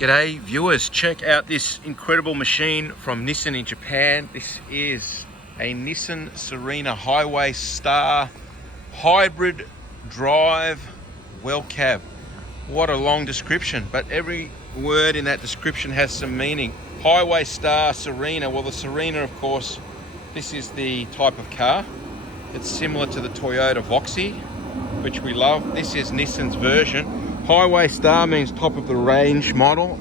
G'day viewers, check out this incredible machine from Nissan in Japan. This is a Nissan Seren Highway Star hybrid drive Welcab. What a long description, but every word in that description has some meaning. Highway Star Seren, well the Seren of course, this is the type of car. It's similar to the Toyota Voxy, which we love. This is Nissan's version. Highway Star means top of the range model.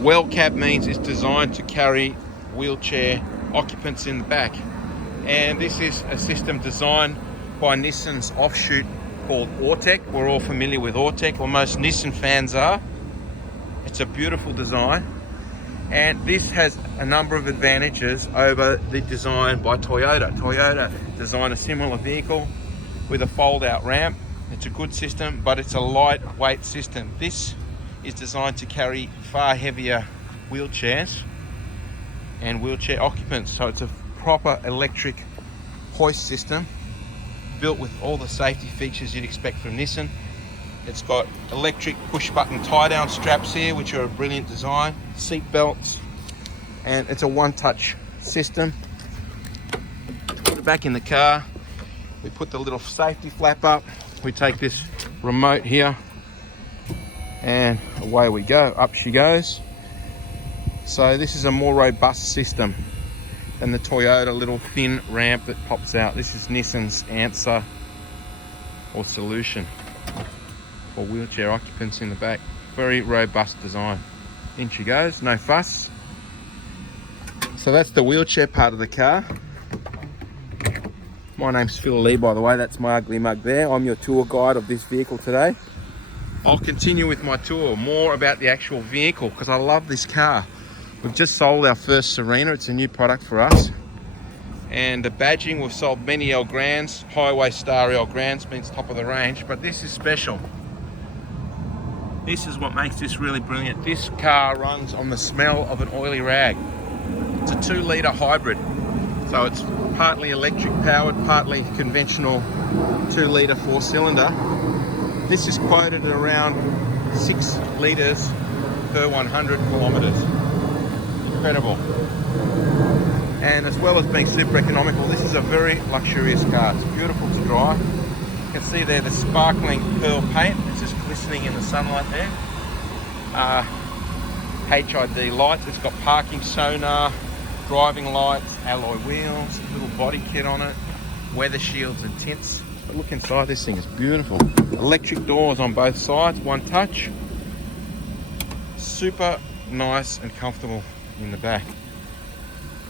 Welcab means it's designed to carry wheelchair occupants in the back. And this is a system designed by Nissan's offshoot called Ortec. We're all familiar with Ortec, or most Nissan fans are. It's a beautiful design. And this has a number of advantages over the design by Toyota. Toyota designed a similar vehicle with a fold-out ramp. It's a good system, but it's a lightweight system. This is designed to carry far heavier wheelchairs and wheelchair occupants. So it's a proper electric hoist system built with all the safety features you'd expect from Nissan. It's got electric push-button tie-down straps here, which are a brilliant design, seat belts, and it's a one-touch system. Put it back in the car. We put the little safety flap up. We take this remote here and away we go. Up she goes. So this is a more robust system than the Toyota little thin ramp that pops out. This is Nissan's answer or solution for wheelchair occupants in the back. Very robust design. In she goes, no fuss. So that's the wheelchair part of the car. My name's Phil Lee, by the way. That's my ugly mug there. I'm your tour guide of this vehicle today. I'll continue with my tour, more about the actual vehicle, because I love this car. We've just sold our first Seren. It's a new product for us. And the badging, we've sold many El Grands. Highway Star El Grands means top of the range, but this is special. This is what makes this really brilliant. This car runs on the smell of an oily rag. It's a 2-litre hybrid. So it's partly electric powered, partly conventional 2-litre 4-cylinder. This is quoted at around 6 litres per 100 kilometres. Incredible. And as well as being super economical, this is a very luxurious car. It's beautiful to drive. You can see there the sparkling pearl paint. It's just glistening in the sunlight there. HID lights. It's got parking sonar, driving lights, alloy wheels, little body kit on it, weather shields and tints. But look inside, this thing is beautiful. Electric doors on both sides, one touch. Super nice and comfortable in the back.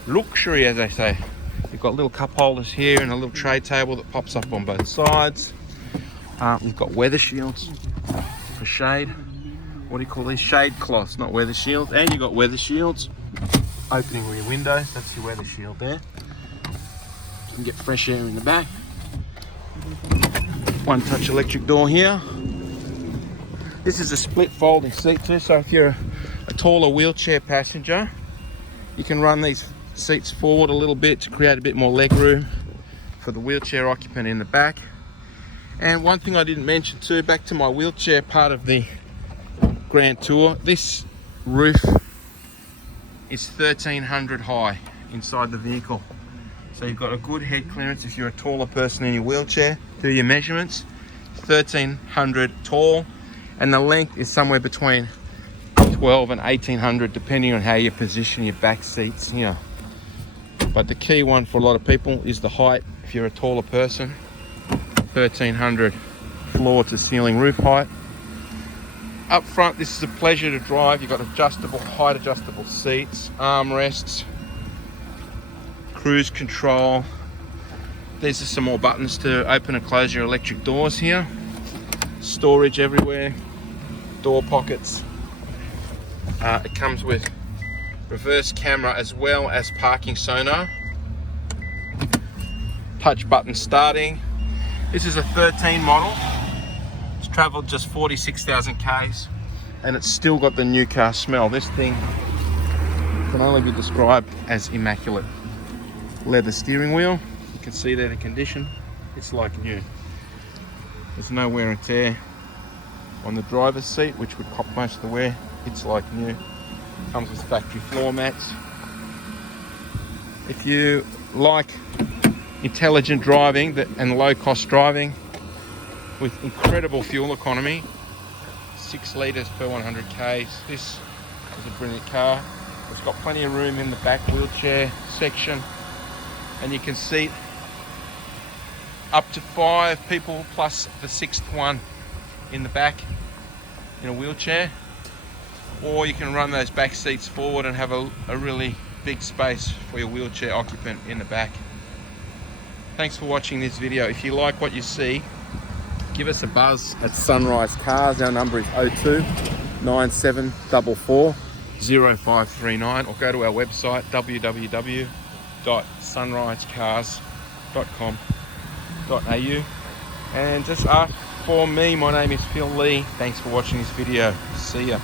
Luxury, as they say. You've got little cup holders here and a little tray table that pops up on both sides. We've got weather shields for shade. What do you call these? Shade cloths, not weather shields. And you've got weather shields. Opening rear windows, that's your weather shield there. You can get fresh air in the back. One touch electric door here. This is a split folding seat too, so if you're a taller wheelchair passenger, you can run these seats forward a little bit to create a bit more leg room for the wheelchair occupant in the back. And one thing I didn't mention too, back to my wheelchair part of the Grand Tour, this roof is 1300 high inside the vehicle. So you've got a good head clearance if you're a taller person in your wheelchair. Do your measurements. 1300 tall, and the length is somewhere between 12 and 1800 depending on how you position your back seats here. But the key one for a lot of people is the height. If you're a taller person, 1300 floor to ceiling roof height. Up front, this is a pleasure to drive. You've got adjustable, height adjustable seats, armrests, cruise control. These are some more buttons to open and close your electric doors here. Storage everywhere, door pockets. It comes with reverse camera as well as parking sonar. Touch button starting. This is a 13 model. It's travelled just 46,000 Ks and it's still got the new car smell. This thing can only be described as immaculate. Leather steering wheel. You can see there the condition. It's like new. There's no wear and tear on the driver's seat, which would cop most of the wear. It's like new. Comes with factory floor mats. If you like intelligent driving and low cost driving with incredible fuel economy, 6 litres per 100 k's, this is a brilliant car. It's got plenty of room in the back wheelchair section, and you can seat up to 5 people plus the 6th one in the back in a wheelchair. Or you can run those back seats forward and have a really big space for your wheelchair occupant in the back. Thanks for watching this video. If you like what you see, give us a buzz at SunRIseCars. Our number is 02 9744 0539, or go to our website www.sunrisecars.com.au and just ask for me. My name is Phil Lee. Thanks for watching this video. See ya.